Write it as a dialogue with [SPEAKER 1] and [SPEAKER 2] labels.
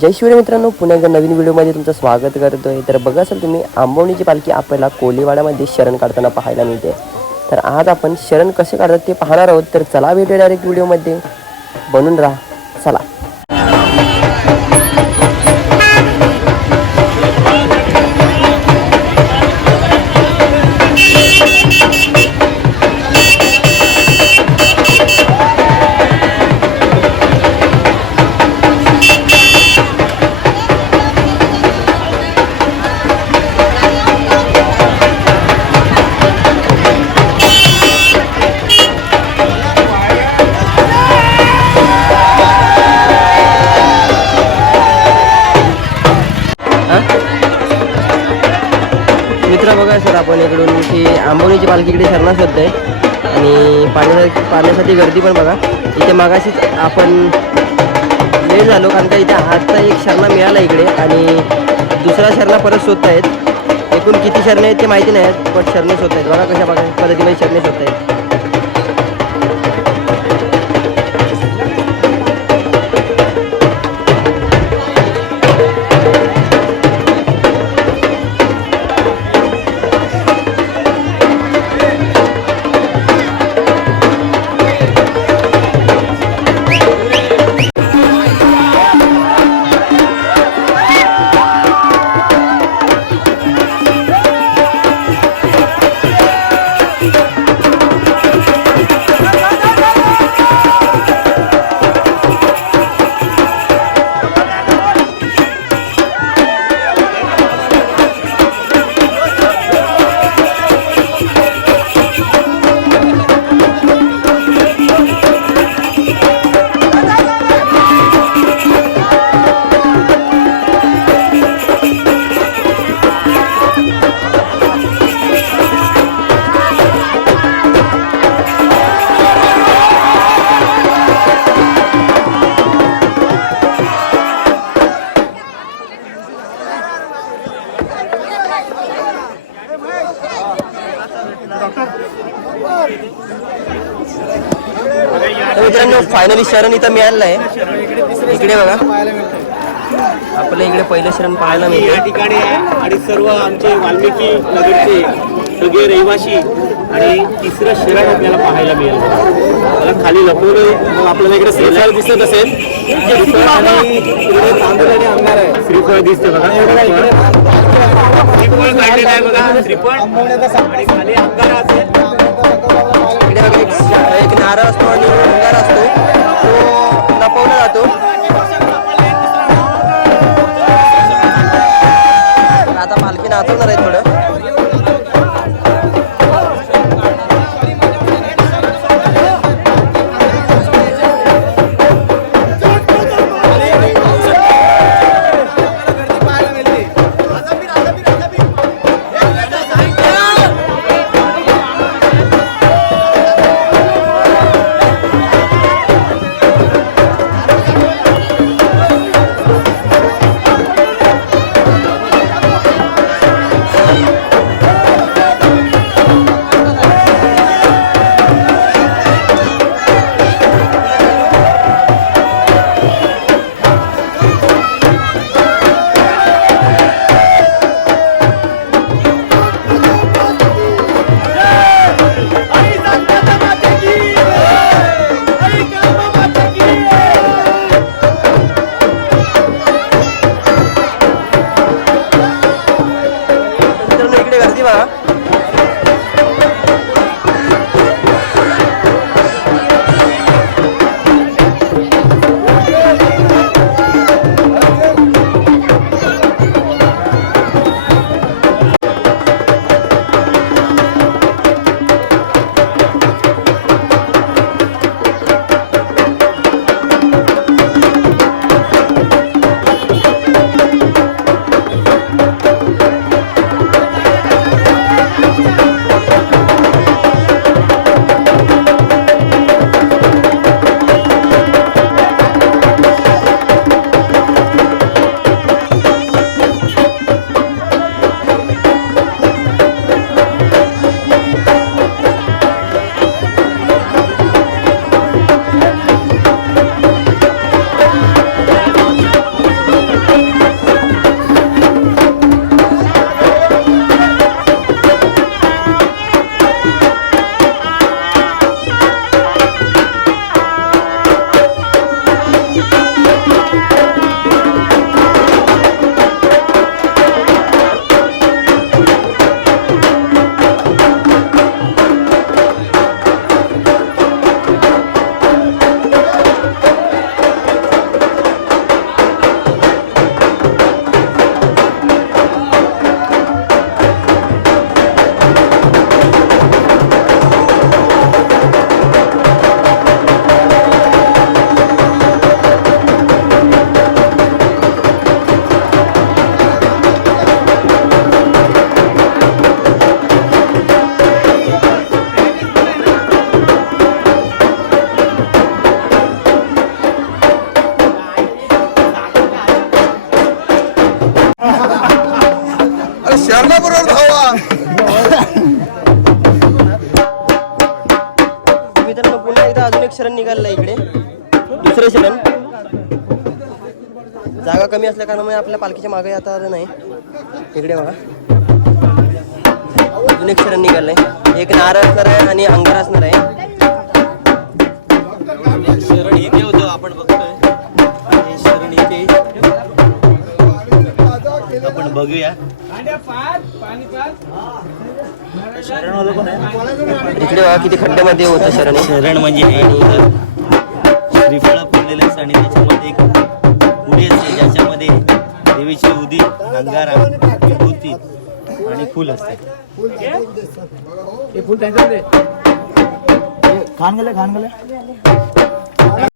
[SPEAKER 1] जय शिवरे मित्रांनो पुन्हा एकदा नवीन व्हिडिओमध्ये तुमचं स्वागत करतो आहे तर बघा असेल तुम्ही आंबवणीची पालखी आपल्याला कोलीवाड्यामध्ये शरण काढताना पाहायला मिळते. तर आज आपण शरण कसे काढतात ते पाहणार आहोत. तर चला भेटूया डायरेक्ट व्हिडिओमध्ये. बनून राहा. चला. सर आपण इकडून की आंबोलीची पालखी इकडे शरणा आहे. आणि पाण्यासाठी पाण्यासाठी गर्दी पण बघा. इथे मागाशीच आपण लेट झालो कारण का इथे आजचा एक शरणा मिळाला इकडे. आणि दुसरा शरणा परत शोधत आहेत एकूण किती शरणे आहेत ते माहिती नाही आहेत पण शरणे शोधत आहेत बघा कशा बघा पद्धतीमध्ये शरणे शोधत फायनली शरण इथं मिळालेलं आहे. इकडे बघा. आपल्या इकडे पहिलं शरण पाहायला
[SPEAKER 2] या
[SPEAKER 1] मिळते
[SPEAKER 2] ठिकाणी आहे आणि सर्व आमचे वाल्मिकी नगरचे सगळे रहिवासी आणि तिसरं शरण आपल्याला पाहायला मिळेल. मला खाली लपवलं मग आपल्याला इकडे श्रीफळ दिसत असेल. तांदूळ आणि अंगार आहे. श्रीफळ दिसते बघा. श्रीफळ काढलेलं आहे बघा. श्रीफळ आणि खाली अंगार असेल.
[SPEAKER 1] नारळ असतो आणि भंगार असतो. तो
[SPEAKER 3] बरोबर धावा.
[SPEAKER 1] मित्रांनो पुन्हा एकदा अजून एक शरण निघालेलं आहे इकडे. दुसरं शरण. जागा कमी असल्या कारणामुळे आपल्या पालखीच्या मागे आता आलं नाही. इकडे बघा. अजून एक शरण निघालंय एक नारळ असणार आहे आणि अंगार असणार आहे.
[SPEAKER 2] शरण इथे होतं आपण बघतोय. आणि शरण इथे. आपण बघूया.
[SPEAKER 1] बघा किती खड्ड्यामध्ये होतं शरण. हे.
[SPEAKER 2] शरण म्हणजे श्रीफळ पडलेलं असतं आणि त्याच्यामध्ये एक पुढे असते ज्याच्यामध्ये देवीची उदी अंगारा विभूती आणि फुल असते.
[SPEAKER 3] खान गेले खान गेले.